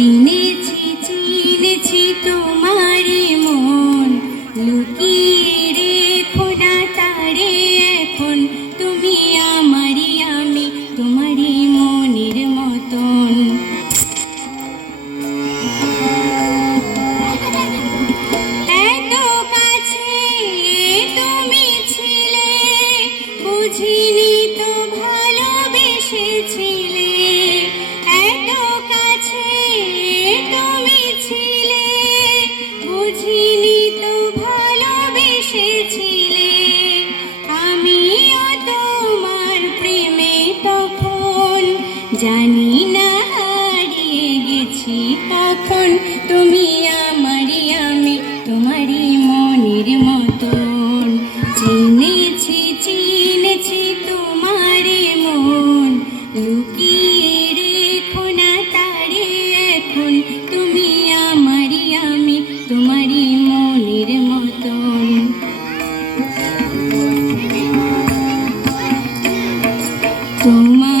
চিনেছি চিনেছি তোমারে মন, লুকিয়ে রেখো না তারে এখন। তুমি আমারই, আমি তোমারই মনের মতন। এত কাছে তুমি ছিলে, বুঝিনি তো ভালোবেসেছিলে। এত কাছে তুমি ছিলে, বুঝিনি তো ভালোবেসেছিলে। আমিও তোমার প্রেমে তখন, জানি না হারিয়ে গেছি কখন। তুমি আমারই, আমি তোমারই মনের মতন। চিনেছি চিনেছি তোমারে মন, লুকিয়ে রেখো না তারে এখন। তুমি আমারই, আমি তোমারই মনের মতন। তোমার